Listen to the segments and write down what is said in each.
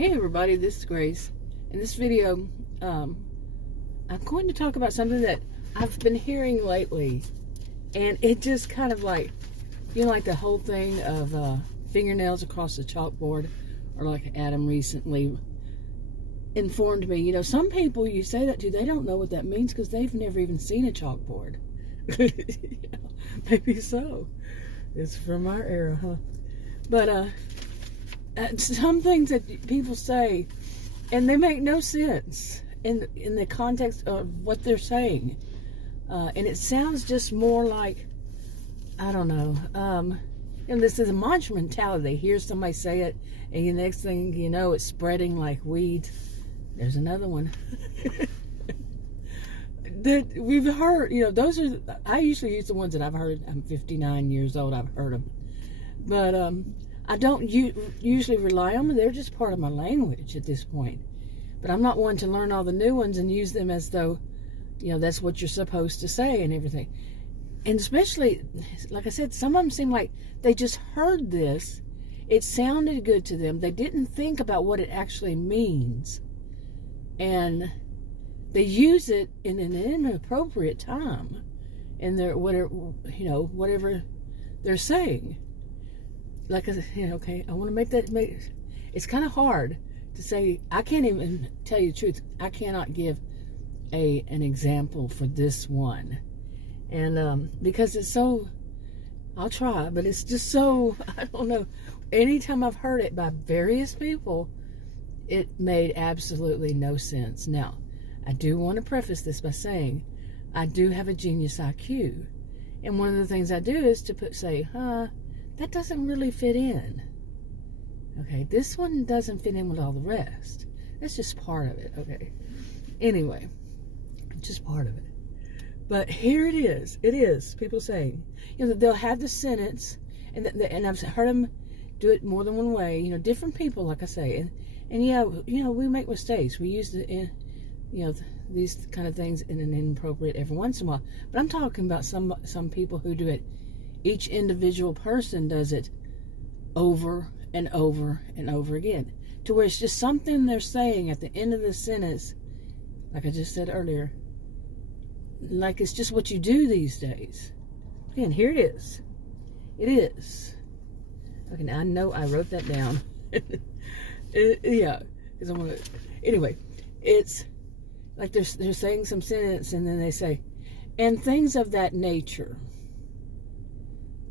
Hey everybody, this is Grace. In this video, I'm going to talk about something that I've been hearing lately. And it just kind of like, like the whole thing of fingernails across the chalkboard, or like Adam recently informed me. Some people you say that to, they don't know what that means because they've never even seen a chalkboard. Maybe so. It's from our era, huh? But some things that people say, and they make no sense in the context of what they're saying, and it sounds just more like, I don't know. And this is a mantra mentality. They hear somebody say it, and the next thing you know, it's spreading like weeds. There's another one. That we've heard. Those are. I usually use the ones that I've heard. I'm 59 years old. I've heard them, but I don't usually rely on them. They're just part of my language at this point. But I'm not one to learn all the new ones and use them as though, that's what you're supposed to say and everything. And especially, like I said, some of them seem like they just heard this. It sounded good to them. They didn't think about what it actually means. And they use it in an inappropriate time in their whatever they're saying. Like I said, okay, I want to make it's kind of hard to say. I can't even tell you the truth. I cannot give an example for this one. And because it's so, I'll try, but it's just so, I don't know. Anytime I've heard it by various people, it made absolutely no sense. Now, I do want to preface this by saying I do have a genius IQ. And one of the things I do is to say, that doesn't really fit in. Okay, this one doesn't fit in with all the rest. That's just part of it, okay? Anyway, just part of it. But here it is. It is, people saying, they'll have the sentence, and I've heard them do it more than one way, different people, like I say. And yeah, we make mistakes. We use these kind of things in an inappropriate every once in a while. But I'm talking about some people who do it. Each individual person does it over and over and over again, to where it's just something they're saying at the end of the sentence, like I just said earlier, like it's just what you do these days. Again, here it is. It is. Okay, now I know I wrote that down. Yeah, because I'm gonna. Anyway, it's like they're saying some sentence, and then they say, and things of that nature.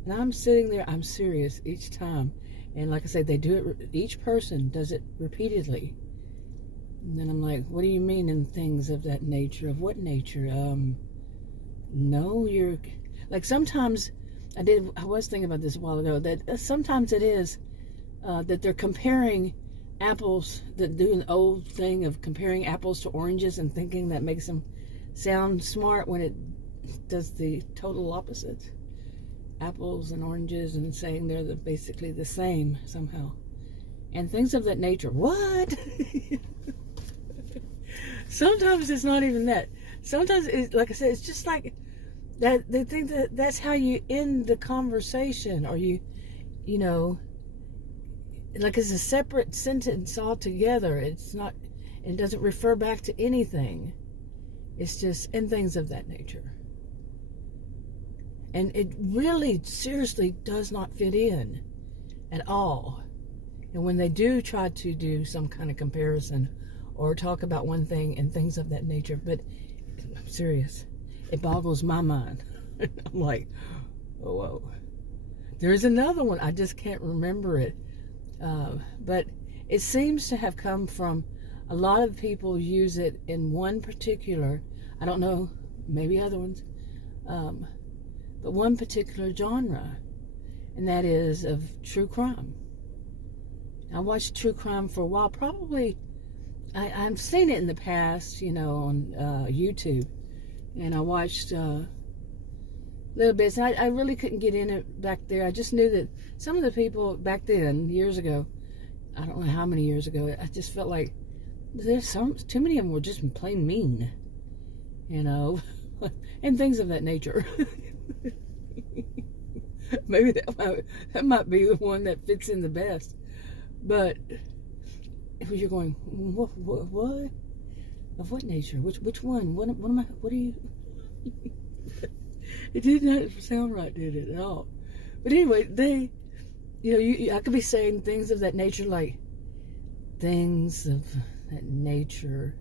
And I'm sitting there, I'm serious each time. And like I said, they do it, each person does it repeatedly. And then I'm like, what do you mean in things of that nature? Of what nature? No, you're, like sometimes, I was thinking about this a while ago, that sometimes it is that they're comparing apples, that do an old thing of comparing apples to oranges and thinking that makes them sound smart when it does the total opposite. Apples and oranges, and saying they're basically the same somehow, and things of that nature. What? Sometimes it's not even that. Sometimes it's, like I said, it's just like that. They think that that's how you end the conversation, or like it's a separate sentence altogether. It's not, it doesn't refer back to anything. It's just, and things of that nature. And it really, seriously does not fit in at all. And when they do try to do some kind of comparison or talk about one thing and things of that nature, but I'm serious, it boggles my mind. I'm like, oh, whoa. There's another one, I just can't remember it. But it seems to have come from, a lot of people use it in one particular, I don't know, maybe other ones, but one particular genre, and that is of true crime. I watched true crime for a while. Probably, I've seen it in the past, on YouTube, and I watched little bits. And I really couldn't get in it back there. I just knew that some of the people back then, years ago, I don't know how many years ago, I just felt like there's too many of them were just plain mean, and things of that nature. Maybe that might be the one that fits in the best. But you're going, what? Of what nature? Which one? What am I? What are you? It did not sound right, did it, at all? But anyway, they, I could be saying things of that nature, like things of that nature,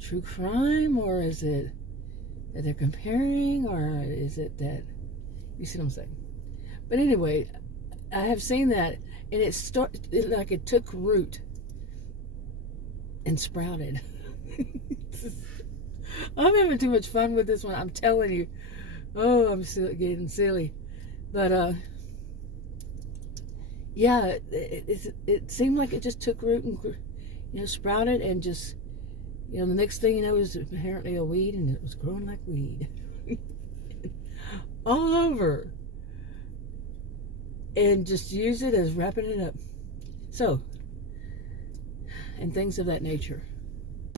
true crime, or is it that they're comparing, or is it that, you see what I'm saying? But anyway, I have seen that, and it took root and sprouted. I'm having too much fun with this one, I'm telling you. Oh, I'm getting silly. But, yeah, it seemed like it just took root and, sprouted, and just, the next thing you know, it was apparently a weed, and it was growing like weed. All over. And just use it as wrapping it up. So, and things of that nature.